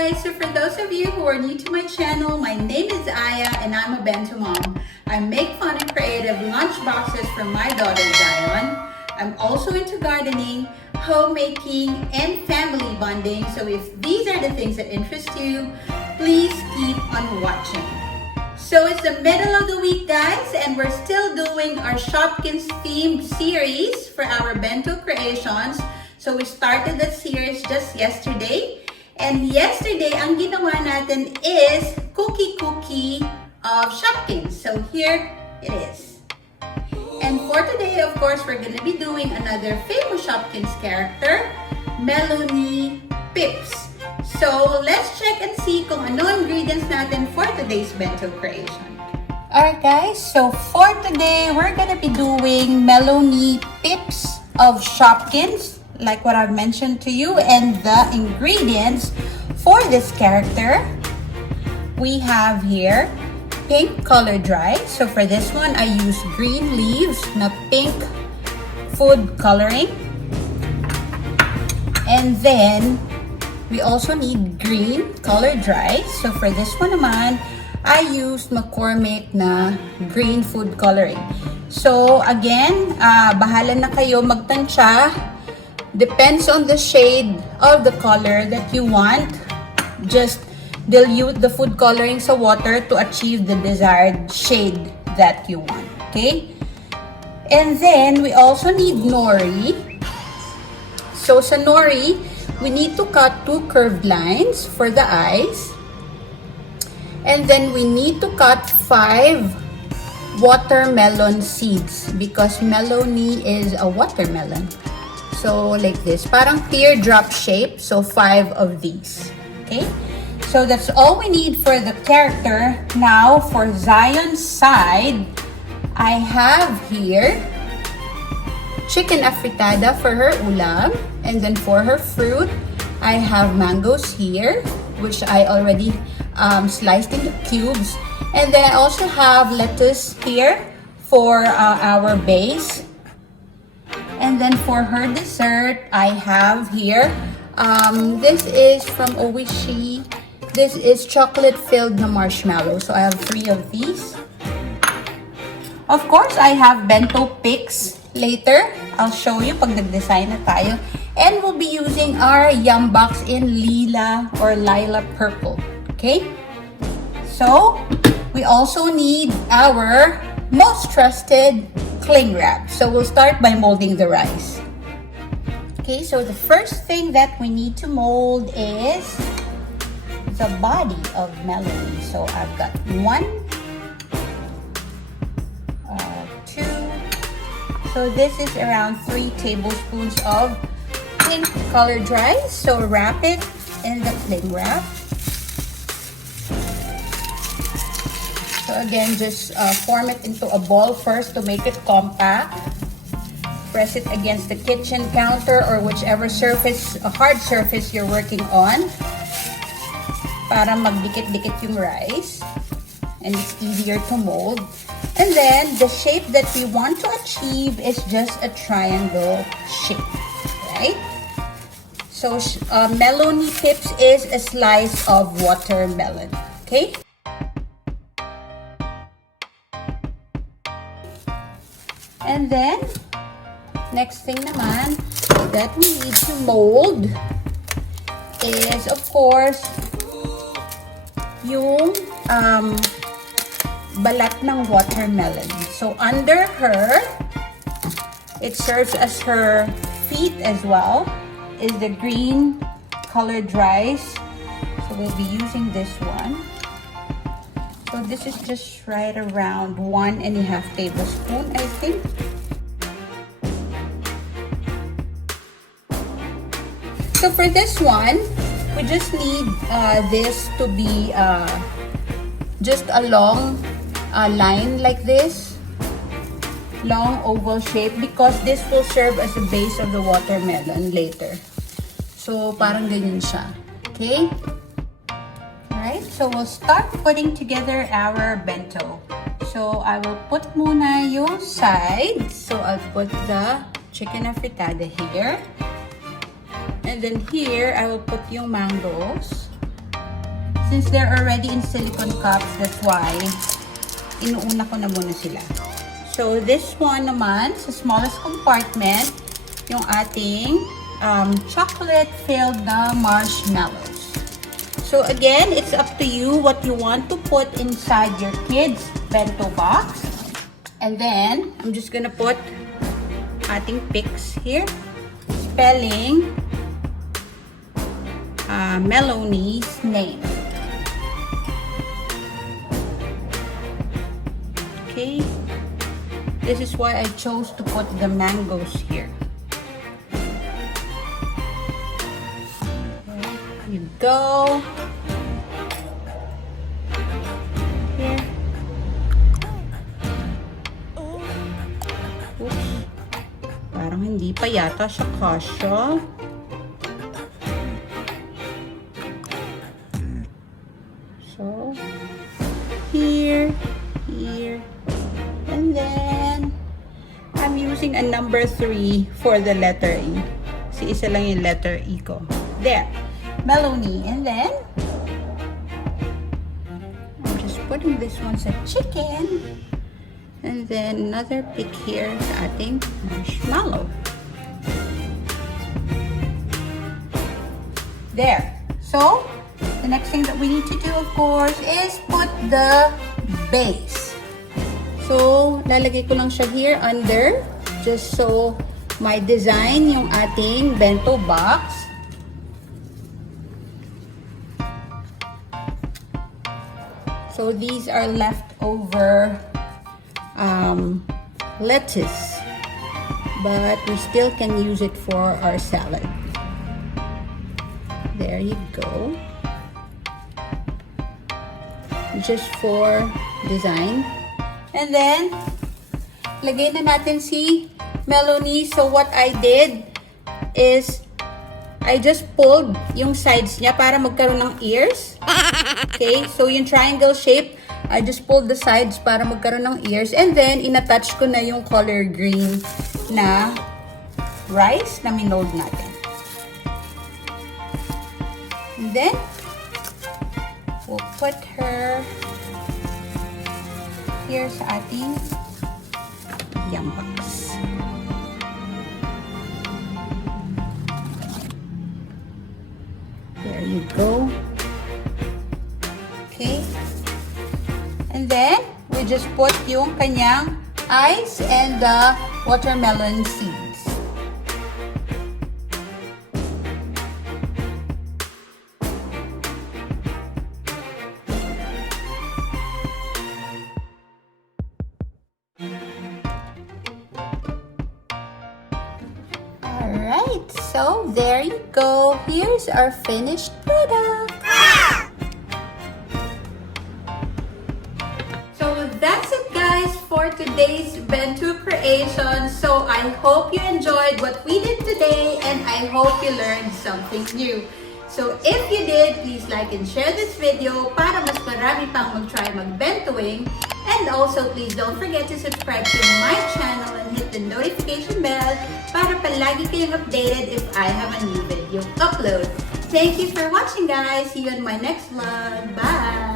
guys! So for those of you who are new to my channel, my name is Aya and I'm a Bento mom. I make fun and creative lunchboxes for my daughter Zion. I'm also into gardening, homemaking, and family bonding. So if these are the things that interest you, please keep on watching. So it's the middle of the week, guys, and we're still doing our Shopkins themed series for our Bento creations. So we started that series just yesterday. And yesterday, ang ginawa natin is cookie of Shopkins. So here it is. And for today, of course, we're gonna be doing another famous Shopkins character, Melonie Pips. So let's check and see kung ano ingredients natin for today's bento creation. Alright guys, so for today, we're gonna be doing Melonie Pips of Shopkins, like what I've mentioned to you. And the ingredients for this character, we have here pink color dry. So for this one, I use green leaves na pink food coloring. And then we also need green color dry. So for this one naman, I use McCormick na green food coloring. So again, bahala na kayo magtansya. Depends on the shade of the color that you want. Just dilute the food coloring sa water to achieve the desired shade that you want. Okay? And then we also need nori. So sa nori, we need to cut 2 curved lines for the eyes. And then we need to cut 5 watermelon seeds because Melonie is a watermelon. So like this, parang teardrop shape. So 5 of these. Okay? So that's all we need for the character. Now for Zion's side, I have here chicken afritada for her ulam. And then for her fruit, I have mangoes here, which I already sliced into cubes. And then I also have lettuce here for our base. And then for her dessert, I have here, this is from Oishi. This is chocolate-filled na marshmallow. So I have 3 of these. Of course, I have bento pics later. I'll show you pag nag-design na tayo. And we'll be using our yum box in lila or lila purple. Okay? So, we also need our most trusted cling wrap. So we'll start by molding the rice. Okay, so the first thing that we need to mold is the body of Melonie. So I've got 1, 2. So this is around 3 tablespoons of pink colored rice. So wrap it in the cling wrap. So again, just form it into a ball first to make it compact. Press it against the kitchen counter or whichever surface, a hard surface you're working on para magdikit-dikit yung rice. And it's easier to mold. And then, the shape that we want to achieve is just a triangle shape, right? So, Melonie Pips is a slice of watermelon, okay? And then, next thing naman that we need to mold is, of course, yung balat ng watermelon. So, under her, it serves as her feet as well, is the green colored rice. So, we'll be using this one. So this is just right around 1.5 tablespoon, I think. So for this one, we just need this to be just a long line like this. Long oval shape because this will serve as the base of the watermelon later. So parang ganyan siya. Okay? Alright, so we'll start putting together our bento. So I will put muna yung sides. So I'll put the chicken afritada here. And then here, I will put yung mangoes. Since they're already in silicone cups, that's why inuuna ko na muna sila. So, this one naman, sa smallest compartment, yung ating chocolate-filled na marshmallows. So, again, it's up to you what you want to put inside your kids' bento box. And then, I'm just gonna put ating pics here. Spelling Melonie's name. Okay. This is why I chose to put the mangoes here. There you go. Here. Oops. Parang hindi pa yata siya kasya. So, here, and then, I'm using a number 3 for the letter E. Kasi isa lang yung letter E ko. There. Melonie. And then, I'm just putting this one sa chicken. And then, another pick here sa ating marshmallow. There. So, the next thing that we need to do, of course, is put the base. So, lalagay ko lang siya here under, just so may design yung ating bento box. So, these are leftover lettuce, but we still can use it for our salad. There you go. Just for design. And then, lagay na natin si Melonie. So, what I did is, I just pulled yung sides niya para magkaroon ng ears. Okay? So, yung triangle shape, I just pulled the sides para magkaroon ng ears. And then, inattach ko na yung color green na rice na minold natin. And then, we'll put her here sa ating yum box. There you go. Okay. And then, we just put yung kanyang ice and the watermelon seeds. Alright, so there you go. Here's our finished product. So that's it, guys, for today's bento creation. So I hope you enjoyed what we did today, and I hope you learned something new. So if you did, please like and share this video para mas marami pang mag-try mag-bentoing. And also, please don't forget to subscribe to my channel and hit the notification bell para palagi kayong updated if I have a new video upload. Thank you for watching, guys. See you in my next vlog. Bye!